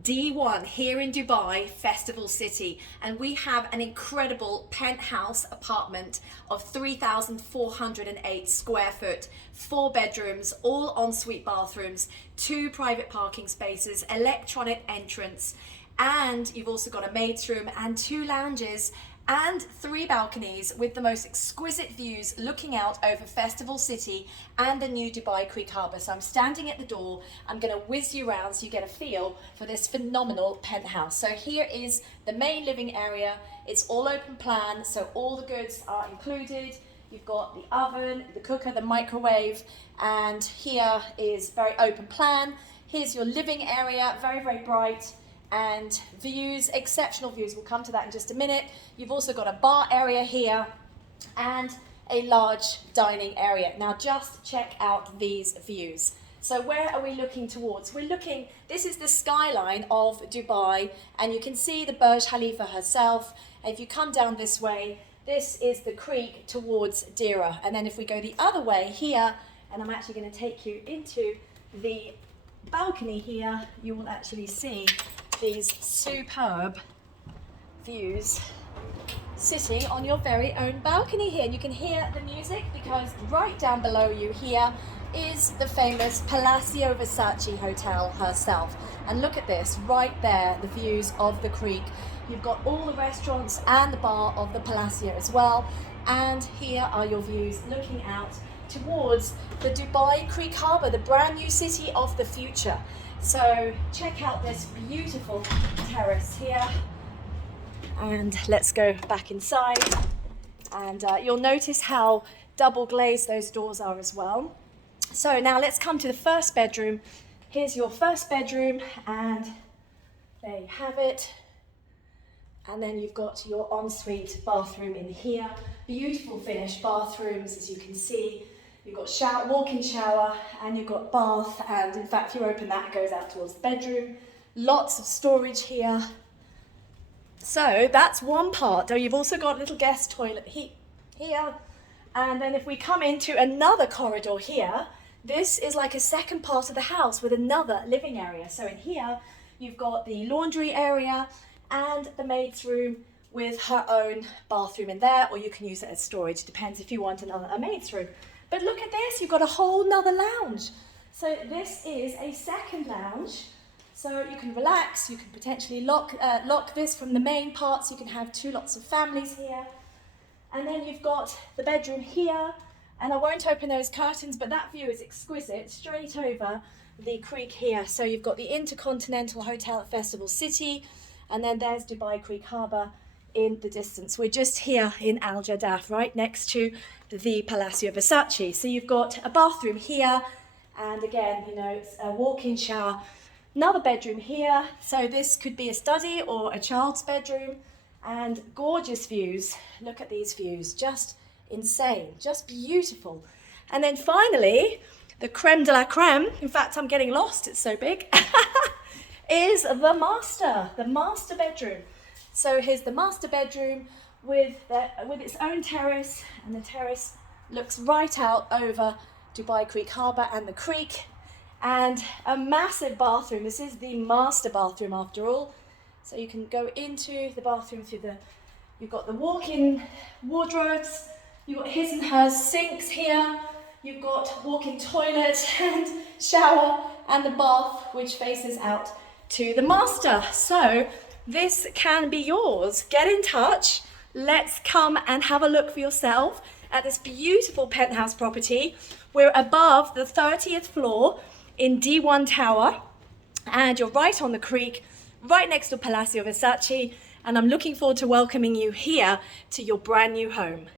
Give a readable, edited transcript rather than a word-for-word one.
D1 here in Dubai, Festival City, and we have an incredible penthouse apartment of 3,408 square foot, 4 bedrooms, all ensuite bathrooms, 2 private parking spaces, electronic entrance, and you've also got a maid's room and 2 lounges and 3 balconies with the most exquisite views looking out over Festival City and the new Dubai Creek Harbour. So I'm standing at the door. I'm going to whiz you around so you get a feel for this phenomenal penthouse. So here is the main living area. It's all open plan, so all the goods are included. You've got the oven, the cooker, the microwave, and here is very open plan. Here's your living area, very, very bright. And views, exceptional views. We'll come to that in just a minute. You've also got a bar area here and a large dining area. Now just check out these views. So where are we looking towards? We're looking, this is the skyline of Dubai, and you can see the Burj Khalifa herself. If you come down this way, this is the creek towards Deira. And then if we go the other way here, and I'm actually going to take you into the balcony here, you will actually see these superb views sitting on your very own balcony here. And you can hear the music because right down below you here is the famous Palacio Versace Hotel herself. And look at this, right there, the views of the creek. You've got all the restaurants and the bar of the Palacio as well. And here are your views looking out towards the Dubai Creek Harbour, the brand new city of the future. So check out this beautiful terrace here, and let's go back inside, and you'll notice how double glazed those doors are as well. So now let's come to the first bedroom. Here's your first bedroom, and there you have it. And then you've got your ensuite bathroom in here. Beautiful finished bathrooms, as you can see. You've got shower, walk-in shower, and you've got bath, and in fact if you open that, it goes out towards the bedroom. Lots of storage here. So that's one part. Oh, you've also got a little guest toilet here. And then if we come into another corridor here, this is like a second part of the house with another living area. So in here, you've got the laundry area and the maid's room with her own bathroom in there, or you can use it as storage, depends if you want a maid's room. But look at this, you've got a whole nother lounge. So this is a second lounge. So you can relax, you can potentially lock this from the main part, so you can have 2 lots of families here. And then you've got the bedroom here, and I won't open those curtains, but that view is exquisite, straight over the creek here. So you've got the Intercontinental Hotel at Festival City, and then there's Dubai Creek Harbour in the distance. We're just here in Al Jadaf, right next to the Palacio Versace. So you've got a bathroom here, and again, you know, it's a walk-in shower. Another bedroom here. So this could be a study or a child's bedroom, and gorgeous views. Look at these views, just insane, just beautiful. And then finally, the creme de la creme, in fact, I'm getting lost, it's so big, is the master bedroom. So here's the master bedroom with its own terrace, and the terrace looks right out over Dubai Creek Harbour and the creek, and a massive bathroom. This is the master bathroom after all. So you can go into the bathroom through you've got the walk-in wardrobes, you've got his and hers sinks here, you've got walk-in toilet and shower, and the bath which faces out to the master. So this can be yours. Get in touch. Let's come and have a look for yourself at this beautiful penthouse property. We're above the 30th floor in D1 Tower, and you're right on the creek, right next to Palacio Versace, and I'm looking forward to welcoming you here to your brand new home.